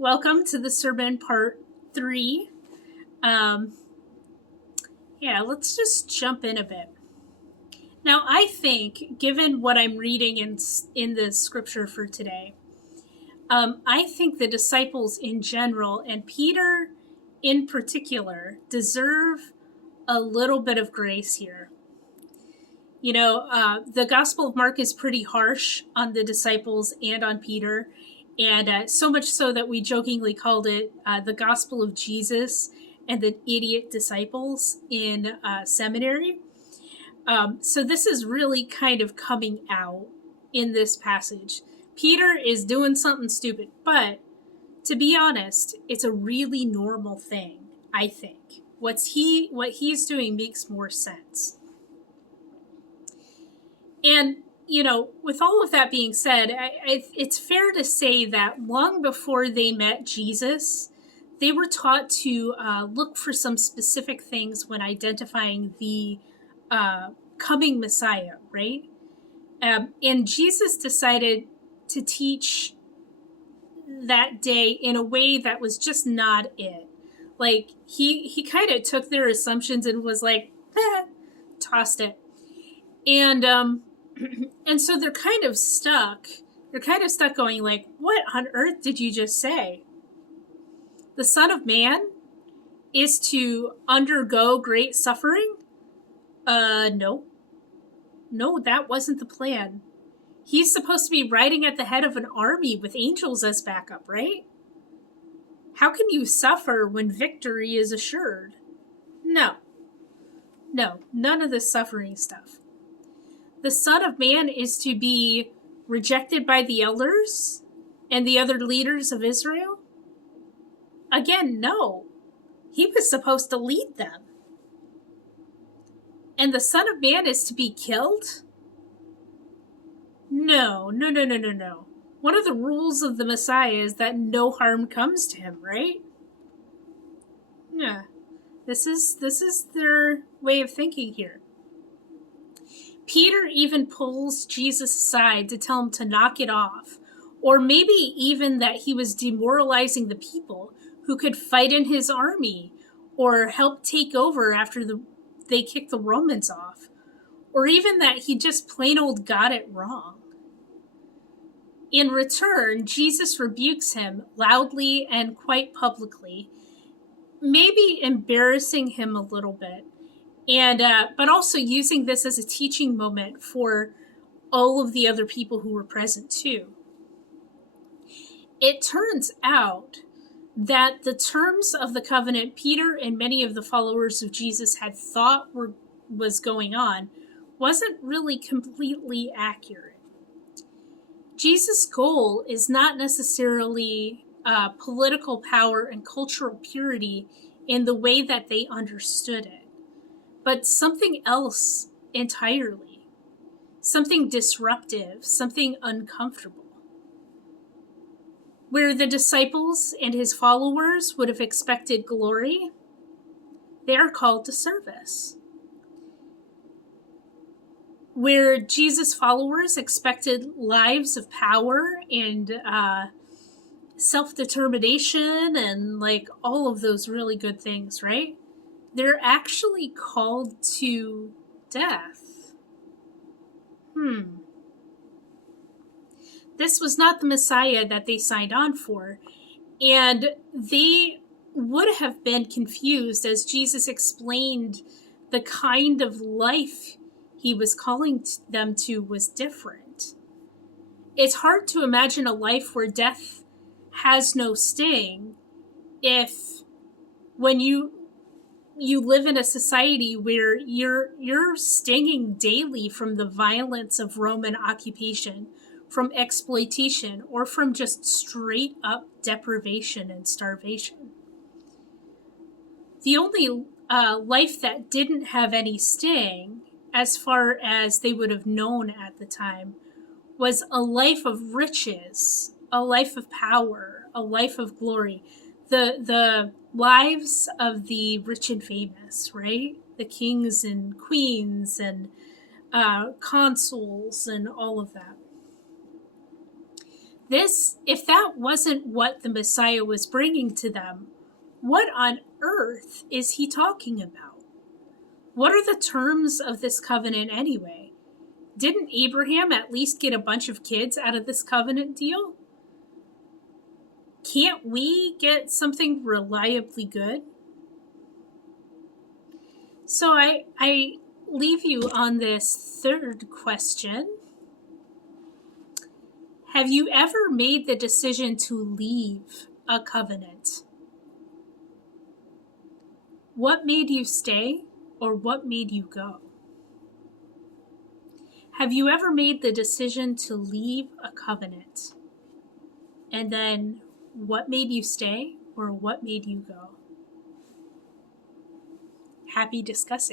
Welcome to the sermon part 3. Um, let's just jump in a bit. Now, I think, given what I'm reading in the scripture for today, I think the disciples in general, and Peter in particular, deserve a little bit of grace here. The Gospel of Mark is pretty harsh on the disciples and on Peter, and so much so that we jokingly called it the Gospel of Jesus and the idiot disciples in seminary. So this is really kind of coming out in this passage. Peter is doing something stupid, but to be honest, it's a really normal thing, I think. What he's doing makes more sense. And, with all of that being said, it's fair to say that long before they met Jesus, they were taught to look for some specific things when identifying the coming Messiah, right? And Jesus decided to teach that day in a way that was just not it. Like, he kind of took their assumptions and was like, tossed it. And and so they're kind of stuck. They're kind of stuck going like, what on earth did you just say? The Son of Man is to undergo great suffering? No. No, that wasn't the plan. He's supposed to be riding at the head of an army with angels as backup, right? How can you suffer when victory is assured? No, none of this suffering stuff. The Son of Man is to be rejected by the elders and the other leaders of Israel? Again, no. He was supposed to lead them. And the Son of Man is to be killed? No. One of the rules of the Messiah is that no harm comes to him, right? Yeah. This is their way of thinking here. Peter even pulls Jesus aside to tell him to knock it off, or maybe even that he was demoralizing the people who could fight in his army or help take over after they kicked the Romans off, or even that he just plain old got it wrong. In return, Jesus rebukes him loudly and quite publicly, maybe embarrassing him a little bit. And but also using this as a teaching moment for all of the other people who were present too. It turns out that the terms of the covenant Peter and many of the followers of Jesus had thought was going on wasn't really completely accurate. Jesus' goal is not necessarily political power and cultural purity in the way that they understood it, but something else entirely, something disruptive, something uncomfortable. Where the disciples and his followers would have expected glory, they are called to service. Where Jesus' followers expected lives of power and self-determination and like all of those really good things, right? They're actually called to death. This was not the Messiah that they signed on for, and they would have been confused as Jesus explained the kind of life he was calling them to was different. It's hard to imagine a life where death has no sting if when you live in a society where you're stinging daily from the violence of Roman occupation, from exploitation, or from just straight up deprivation and starvation. The only life that didn't have any sting, as far as they would have known at the time, was a life of riches, a life of power, a life of glory. The lives of the rich and famous, right? The kings and queens and consuls and all of that. If that wasn't what the Messiah was bringing to them, what on earth is he talking about? What are the terms of this covenant anyway? Didn't Abraham at least get a bunch of kids out of this covenant deal? Can't we get something reliably good? So I leave you on this third question. Have you ever made the decision to leave a covenant? What made you stay, or what made you go? Have you ever made the decision to leave a covenant? And then what made you stay, or what made you go? Happy discussing.